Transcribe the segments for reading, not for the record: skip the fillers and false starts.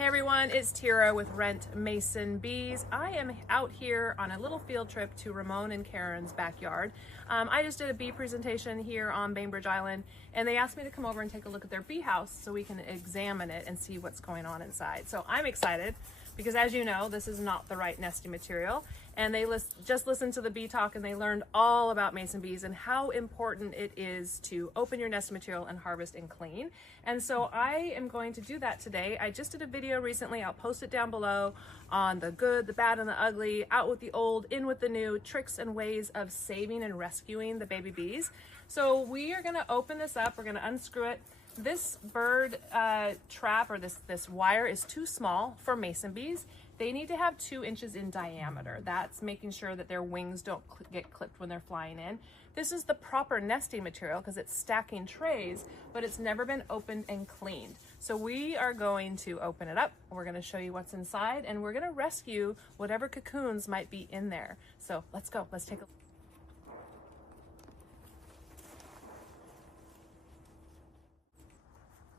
Hey everyone, it's Tira with Rent Mason Bees. I am out here on a little field trip to Ramon and Karen's backyard. I just did a bee presentation here on Bainbridge Island, and they asked me to come over and take a look at their bee house so we can examine it and see what's going on inside. So I'm excited because, as you know, this is not the right nesting material, and they just listened to the bee talk and they learned all about mason bees and how important it is to open your nesting material and harvest and clean. And so I am going to do that today. I just did a video recently. I'll post it down below on the good, the bad, and the ugly, out with the old, in with the new, tricks and ways of saving and rescuing the baby bees. So we are going to open this up. We're going to unscrew it. This bird trap, or this wire, is too small for mason bees. They need to have 2 inches in diameter. That's making sure that their wings don't get clipped when they're flying in. This is the proper nesting material because it's stacking trays, but it's never been opened and cleaned. So we are going to open it up. We're going to show you what's inside, and we're going to rescue whatever cocoons might be in there. So let's go. Let's take a look.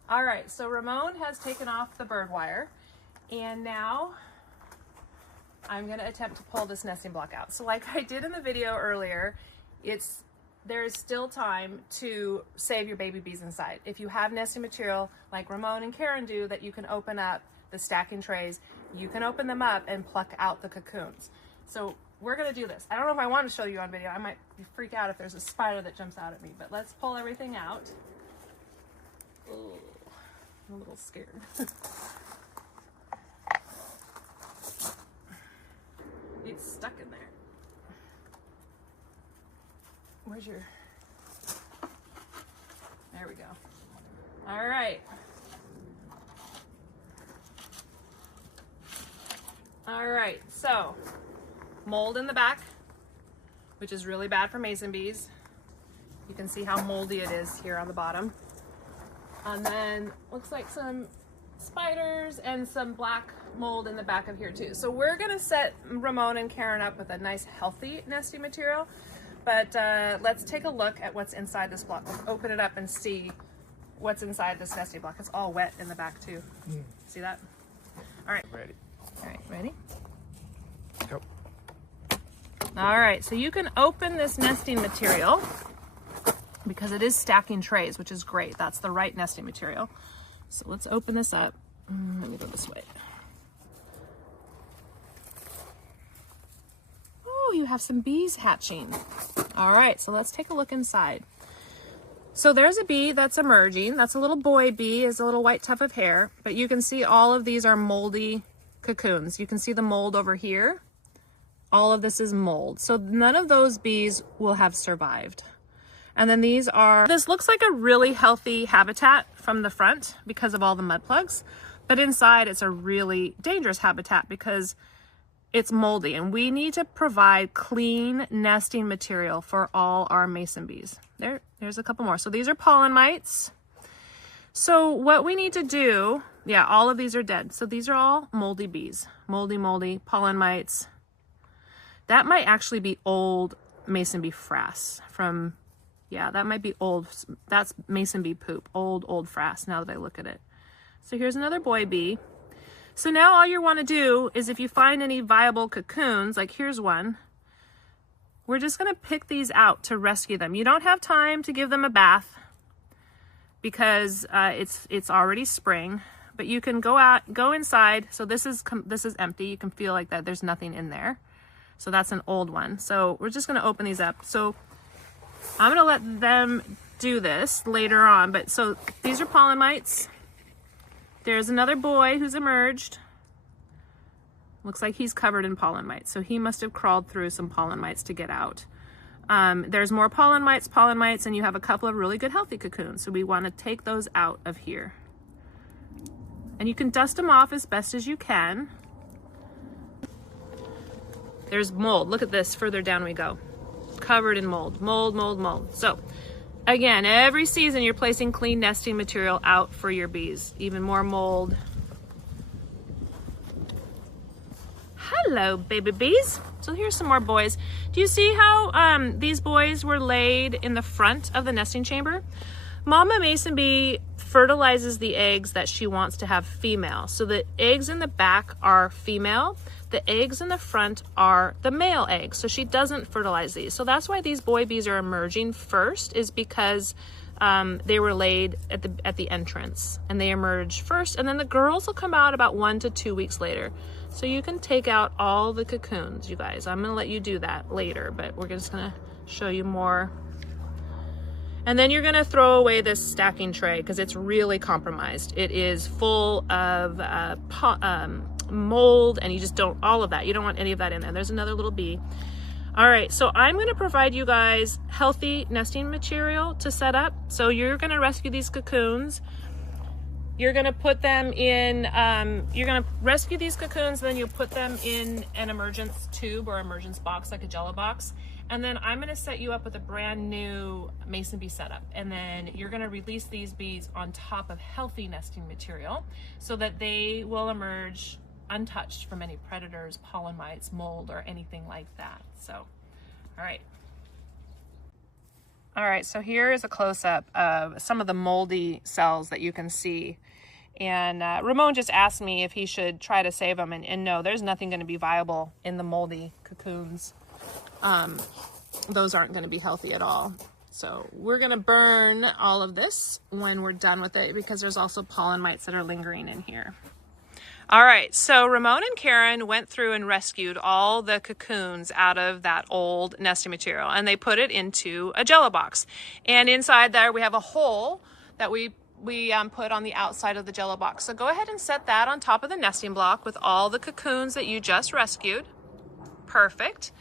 All right, so Ramon has taken off the bird wire, and now I'm going to attempt to pull this nesting block out. So like I did in the video earlier, there is still time to save your baby bees inside. If you have nesting material like Ramon and Karen do that you can open up, the stacking trays, you can open them up and pluck out the cocoons. So we're going to do this. I don't know if I want to show you on video. I might freak out if there's a spider that jumps out at me, but let's pull everything out. Ooh, I'm a little scared. It's stuck in there. Where's your... There we go. All right. All right, so mold in the back, which is really bad for mason bees. You can see how moldy it is here on the bottom. And then looks like some spiders and some black mold in the back of here too. So we're gonna set Ramon and Karen up with a nice healthy nesting material, but let's take a look at what's inside this block. Let's open it up and see what's inside this nesting block. It's all wet in the back too. See that? All right. Ready. All right, ready? Yep. All right, so you can open this nesting material because it is stacking trays, which is great. That's the right nesting material. So let's open this up. Let me go this way. Oh, you have some bees hatching. All right, so let's take a look inside. So there's a bee that's emerging. That's a little boy bee, is a little white tuft of hair, but you can see all of these are moldy cocoons. You can see the mold over here. All of this is mold. So none of those bees will have survived. And then this looks like a really healthy habitat from the front because of all the mud plugs, but inside it's a really dangerous habitat because it's moldy, and we need to provide clean nesting material for all our mason bees. There's a couple more. So these are pollen mites. So what we need to do, yeah, all of these are dead. So these are all moldy bees, moldy, pollen mites. That might actually be old mason bee frass from, yeah, that might be old. That's mason bee poop, old frass now that I look at it. So here's another boy bee. So now all you want to do is, if you find any viable cocoons, like here's one, we're just going to pick these out to rescue them. You don't have time to give them a bath because it's already spring, but you can go inside. So this is empty. You can feel like that there's nothing in there. So that's an old one. So we're just going to open these up. So I'm going to let them do this later on. But so these are pollen mites. There's another boy who's emerged. Looks like he's covered in pollen mites. So he must have crawled through some pollen mites to get out. There's more pollen mites, and you have a couple of really good healthy cocoons. So we want to take those out of here. And you can dust them off as best as you can. There's mold. Look at this. Further down we go. Covered in mold. Mold. So again, every season you're placing clean nesting material out for your bees. Even more mold. Hello, baby bees. So here's some more boys. Do you see how these boys were laid in the front of the nesting chamber? Mama mason bee fertilizes the eggs that she wants to have female. So the eggs in the back are female. The eggs in the front are the male eggs. So she doesn't fertilize these. So that's why these boy bees are emerging first, is because they were laid at the entrance, and they emerge first, and then the girls will come out about 1 to 2 weeks later. So you can take out all the cocoons, you guys. I'm gonna let you do that later, but we're just gonna show you more. And then you're gonna throw away this stacking tray because it's really compromised. It is full of mold, and you just don't, all of that. You don't want any of that in there. There's another little bee. All right, so I'm gonna provide you guys healthy nesting material to set up. So you're gonna rescue these cocoons. You're gonna put them in, you're gonna rescue these cocoons, then you'll put them in an emergence tube or emergence box, like a Jello box. And then I'm gonna set you up with a brand new mason bee setup. And then you're gonna release these bees on top of healthy nesting material so that they will emerge untouched from any predators, pollen mites, mold, or anything like that. So, all right. All right, so here is a close-up of some of the moldy cells that you can see. And Ramon just asked me if he should try to save them, and no, there's nothing gonna be viable in the moldy cocoons. Those aren't gonna be healthy at all. So we're gonna burn all of this when we're done with it, because there's also pollen mites that are lingering in here. All right, so Ramon and Karen went through and rescued all the cocoons out of that old nesting material, and they put it into a Jello box. And inside there we have a hole that we put on the outside of the Jello box. So go ahead and set that on top of the nesting block with all the cocoons that you just rescued. Perfect.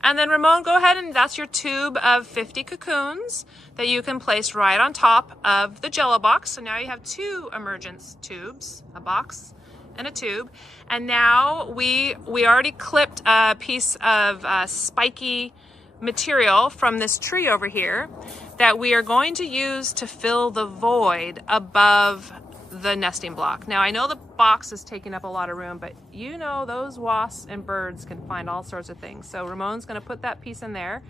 And then Ramon, go ahead, and that's your tube of 50 cocoons that you can place right on top of the Jello box. So now you have 2 emergence tubes, a box and a tube. And now we already clipped a piece of spiky material from this tree over here that we are going to use to fill the void above the nesting block. Now I know the box is taking up a lot of room, but you know those wasps and birds can find all sorts of things. So Ramon's gonna put that piece in there.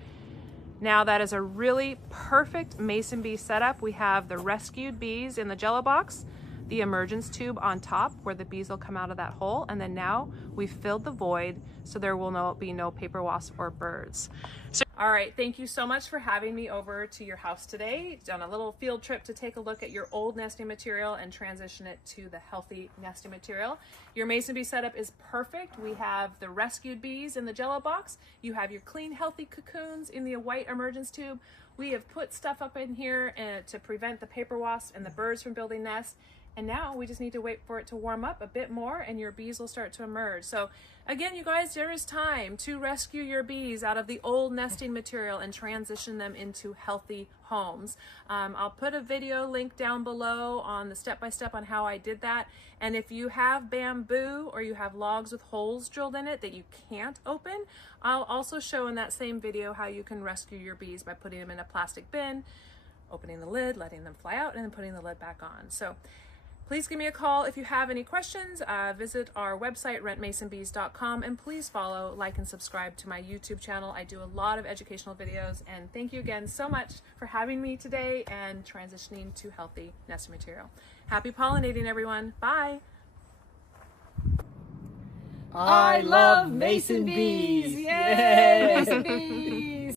Now that is a really perfect mason bee setup. We have the rescued bees in the Jello box, the emergence tube on top where the bees will come out of that hole, and then now we've filled the void so there will be no paper wasps or birds. So, all right, thank you so much for having me over to your house today. Done a little field trip to take a look at your old nesting material and transition it to the healthy nesting material. Your mason bee setup is perfect. We have the rescued bees in the Jello box. You have your clean, healthy cocoons in the white emergence tube. We have put stuff up in here to prevent the paper wasps and the birds from building nests. And now we just need to wait for it to warm up a bit more, and your bees will start to emerge. So again, you guys, there is time to rescue your bees out of the old nesting material and transition them into healthy homes. I'll put a video link down below on the step-by-step on how I did that. And if you have bamboo or you have logs with holes drilled in it that you can't open, I'll also show in that same video how you can rescue your bees by putting them in a plastic bin, opening the lid, letting them fly out, and then putting the lid back on. So please give me a call if you have any questions. Visit our website, rentmasonbees.com, and please follow, like, and subscribe to my YouTube channel. I do a lot of educational videos, and thank you again so much for having me today and transitioning to healthy nesting material. Happy pollinating, everyone. Bye. I love mason bees. Yay! Mason bees.